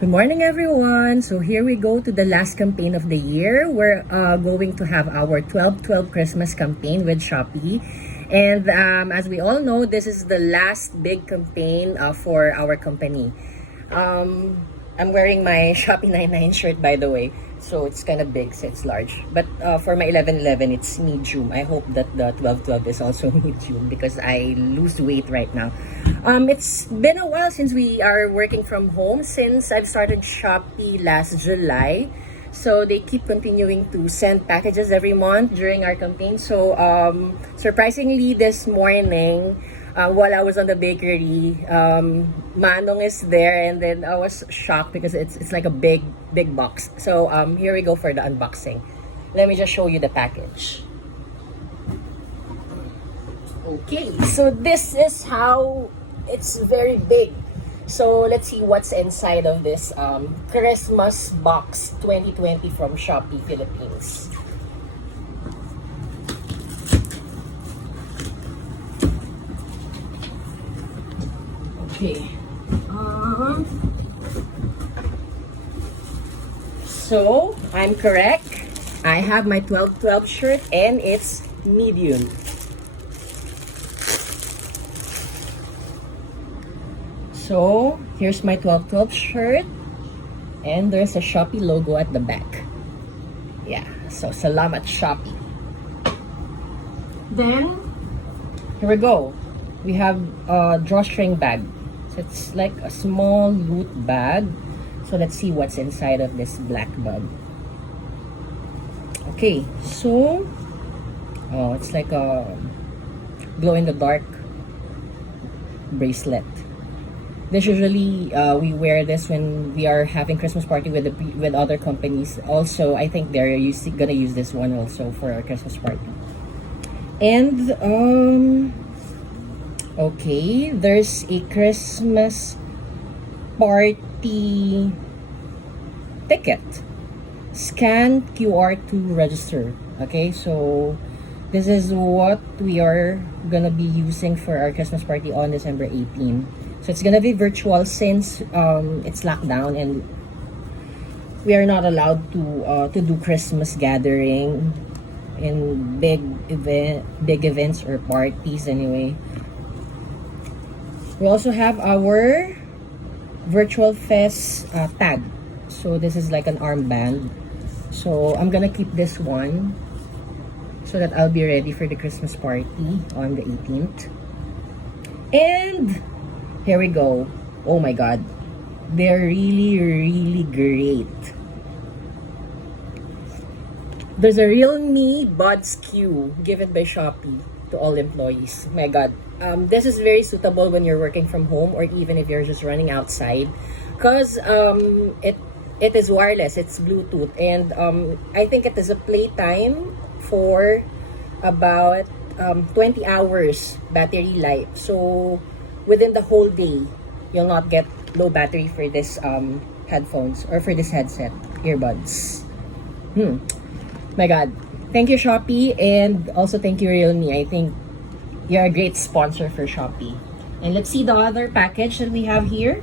Good morning, everyone. So here we go to the last campaign of the year. We're going to have our 12/12 Christmas campaign with Shopee. And as we all know, this is the last big campaign for our company. I'm wearing my Shopee 99 shirt, by the way. So it's kind of big, so it's large. But for my 11/11, it's medium. I hope that the 12/12 is also medium because I lose weight right now. It's been a while since we are working from home, since I've started Shopee last July. So they keep continuing to send packages every month during our campaign. So surprisingly, this morning, while I was on the bakery, Manong is there, and then I was shocked because it's like a big box. So here we go for the unboxing. Let me just show you the package. Okay, so this is how it's very big. So let's see what's inside of this Christmas box 2020 from Shopee Philippines. Okay. So I'm correct. I have my 12/12 shirt and it's medium. So here's my 12/12 shirt, and there's a Shopee logo at the back. Yeah, so salamat Shopee. Then here we go. We have a drawstring bag. So it's like a small loot bag. So let's see what's inside of this black bag. Okay, so it's like a glow in the dark bracelet. This usually we wear this when we are having Christmas party with other companies. Also, I think they're gonna use this one also for our Christmas party. And okay, there's a Christmas party ticket. Scan QR to register. Okay, so this is what we are gonna be using for our Christmas party on December 18. So it's gonna be virtual since it's locked down and we are not allowed to do Christmas gathering in big events or parties anyway. We also have our virtual fest tag. So this is like an armband. So I'm gonna keep this one so that I'll be ready for the Christmas party on the 18th. And here we go. Oh my god. They're really great. There's a Realme Buds Q given by Shopee to all employees. My god. This is very suitable when you're working from home or even if you're just running outside, because it is wireless, it's Bluetooth, and I think it is a playtime for about 20 hours battery life. So within the whole day, you'll not get low battery for this headphones or for this headset, earbuds. My god. Thank you, Shopee, and also thank you, Realme. I think you're a great sponsor for Shopee. And let's see the other package that we have here.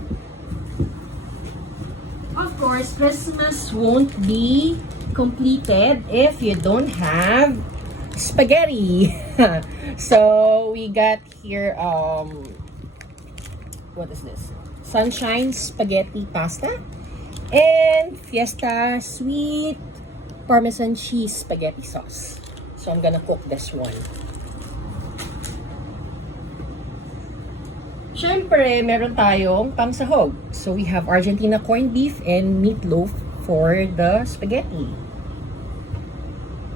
Of course, Christmas won't be completed if you don't have spaghetti. So we got here what is this? Sunshine spaghetti pasta and Fiesta sweet Parmesan cheese spaghetti sauce. So I'm gonna cook this one. Syempre, meron tayong pamsahog. So we have Argentina corned beef and meatloaf for the spaghetti.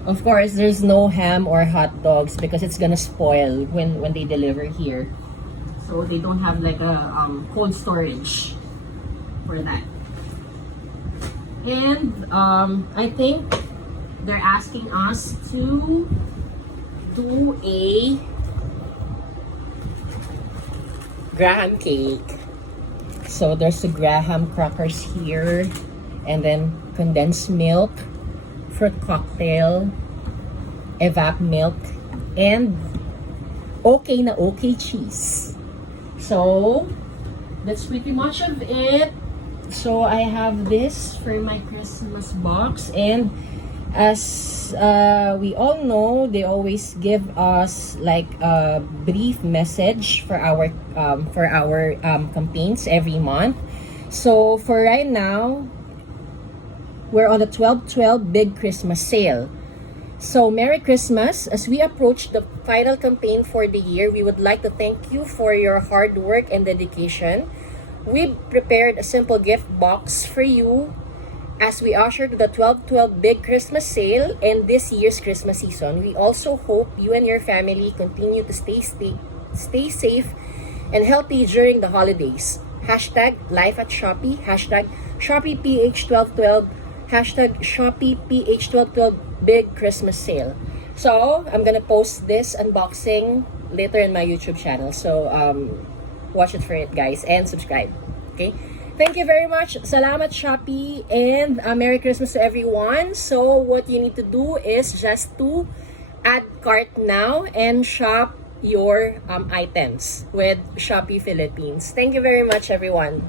Of course, there's no ham or hot dogs because it's gonna spoil when they deliver here. So they don't have like a cold storage for that. And I think they're asking us to do a Graham cake. So there's the Graham crackers here, and then condensed milk, fruit cocktail, evap milk, and okay na okay cheese. So that's pretty much of it. So I have this for my Christmas box, and as we all know, they always give us like a brief message for our campaigns every month. So for right now, we're on the 12/12 Big Christmas Sale. So Merry Christmas. As we approach the final campaign for the year, we would like to thank you for your hard work and dedication. We prepared a simple gift box for you as we usher to the 12/12 Big Christmas Sale and this year's Christmas season. We also hope you and your family continue to stay safe and healthy during the holidays. Hashtag Life at Shopee, hashtag ShopeePH 12/12, hashtag ShopeePH 12/12 Big Christmas Sale. So, I'm gonna post this unboxing later in my YouTube channel. So, watch it for it, guys, and subscribe. Okay? Thank you very much. Salamat, Shopee, and Merry Christmas to everyone. So, what you need to do is just to add cart now and shop your items with Shopee Philippines. Thank you very much, everyone.